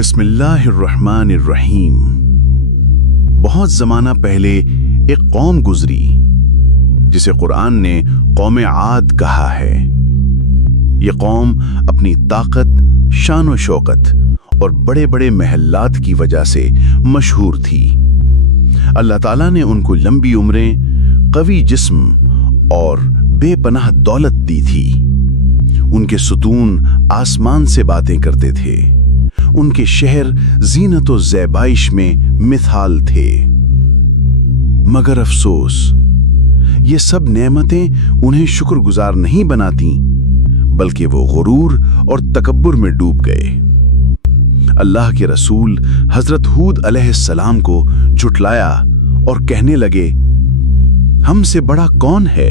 बिस्मिल्लाहिर्रहमानिर्रहीम। बहुत ज़माना पहले एक कौम गुजरी जिसे कुरान ने कौम आद कहा है। ये कौम अपनी ताकत, शान व शौकत और बड़े बड़े महल्लात की वजह से मशहूर थी। अल्लाह ताला ने उनको लंबी उम्रें, कवी जिस्म और बेपनाह दौलत दी थी। उनके सुतून आसमान से बातें करते थे। उनके शहर जीनत व ज़ैबाइश में मिसाल थे। मगर अफसोस, ये सब नेमतें उन्हें शुक्रगुजार नहीं बनाती, बल्कि वो गुरूर और तकब्बुर में डूब गए। अल्लाह के रसूल हजरत हूद अलैहिस्सलाम को झुटलाया और कहने लगे, हमसे बड़ा कौन है?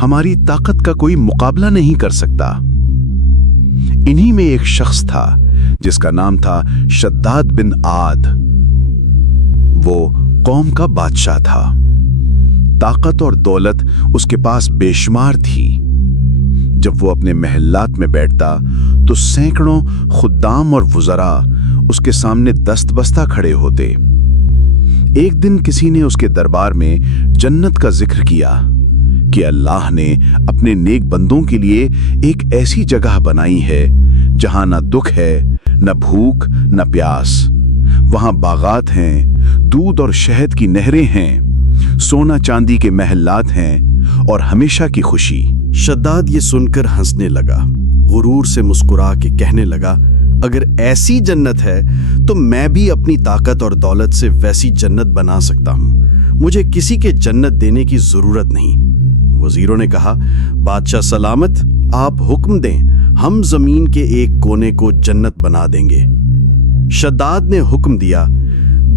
हमारी ताकत का कोई मुकाबला नहीं कर सकता। इन्हीं में एक शख्स था जिसका नाम था शद्दाद बिन आद। वो कौम का बादशाह था। ताकत और दौलत उसके पास बेशुमार थी। जब वो अपने महल्लात में बैठता तो सैकड़ों खुद्दाम और वुज़रा उसके सामने दस्तबस्ता खड़े होते। एक दिन किसी ने उसके दरबार में जन्नत का जिक्र किया कि अल्लाह ने अपने नेक बंदों के लिए एक ऐसी जगह बनाई है जहां न दुख है, न भूख, न प्यास। वहां बागात हैं, दूध और शहद की नहरें हैं, सोना चांदी के महल्लात हैं और हमेशा की खुशी। शद्दाद ये सुनकर हंसने लगा, गुरूर से मुस्कुरा के कहने लगा, अगर ऐसी जन्नत है तो मैं भी अपनी ताकत और दौलत से वैसी जन्नत बना सकता हूं। मुझे किसी के जन्नत देने की जरूरत नहीं। वजीरों ने कहा, बादशाह सलामत, आप हुक्म दें, हम जमीन के एक कोने को जन्नत बना देंगे। शद्दाद ने हुक्म दिया,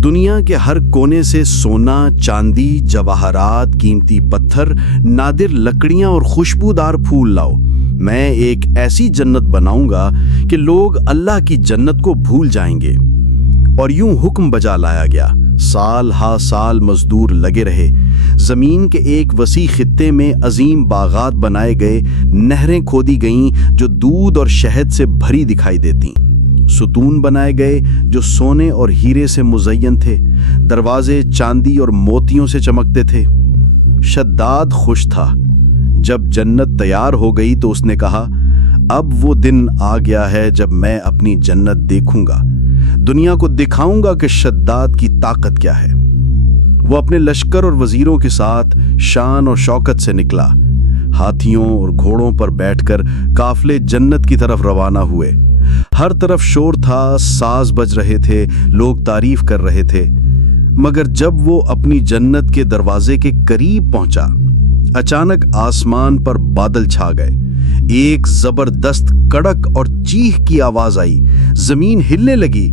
दुनिया के हर कोने से सोना, चांदी, जवाहरात, कीमती पत्थर, नादिर लकड़ियां और खुशबूदार फूल लाओ। मैं एक ऐसी जन्नत बनाऊंगा कि लोग अल्लाह की जन्नत को भूल जाएंगे। और यूं हुक्म बजा लाया गया। साल हा साल मजदूर लगे रहे। जमीन के एक वसी खित्ते में अजीम बागात बनाए गए, नहरें खोदी गईं जो दूध और शहद से भरी दिखाई देती। सुतून बनाए गए जो सोने और हीरे से मुज़य्यन थे। दरवाजे चांदी और मोतियों से चमकते थे। शद्दाद खुश था। जब जन्नत तैयार हो गई तो उसने कहा, अब वो दिन आ गया है जब मैं अपनी जन्नत देखूंगा। दुनिया को दिखाऊंगा कि शद्दाद की ताकत क्या है। वो अपने लश्कर और वजीरों के साथ शान और शौकत से निकला। हाथियों और घोड़ों पर बैठकर काफले जन्नत की तरफ रवाना हुए। हर तरफ शोर था, साज बज रहे थे, लोग तारीफ कर रहे थे। मगर जब वो अपनी जन्नत के दरवाजे के करीब पहुंचा, अचानक आसमान पर बादल छा गए। एक जबरदस्त कड़क और चीख की आवाज आई। जमीन हिलने लगी।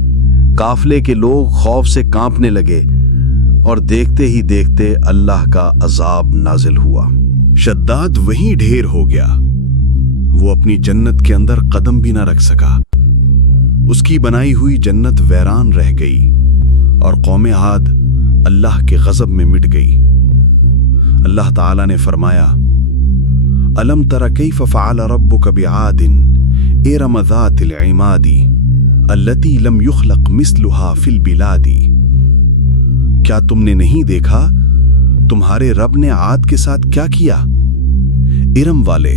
काफले के लोग खौफ से कांपने लगे और देखते ही देखते अल्लाह का अजाब नाजिल हुआ। शद्दाद वहीं ढेर हो गया। वो अपनी जन्नत के अंदर कदम भी ना रख सका। उसकी बनाई हुई जन्नत वैरान रह गई और कौम आद अल्लाह के गजब में मिट गई। अल्लाह ताला ने फरमाया, अलम तरा कैफ फ़अल रब्बुक बिआदिन इरम ज़ातिल इमादी अल्लती लम युख़लक़ मिस्लुहा फ़िल बिलादी। क्या तुमने नहीं देखा तुम्हारे रब ने आद के साथ क्या किया? इरम वाले,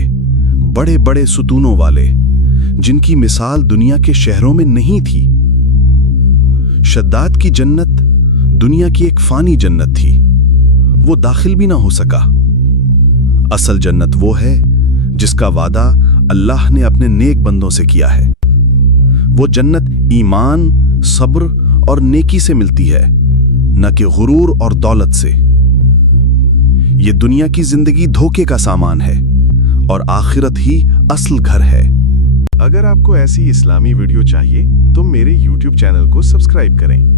बड़े बड़े सुतूनों वाले, जिनकी मिसाल दुनिया के शहरों में नहीं थी। शद्दाद की जन्नत दुनिया की एक फानी जन्नत थी। वो दाखिल भी ना हो सका। असल जन्नत वो है जिसका वादा अल्लाह ने अपने नेक बंदों से किया है। वो जन्नत ईमान, सब्र और नेकी से मिलती है, न कि गुरूर और दौलत से। ये दुनिया की जिंदगी धोखे का सामान है और आखिरत ही असल घर है। अगर आपको ऐसी इस्लामी वीडियो चाहिए तो मेरे YouTube चैनल को सब्सक्राइब करें।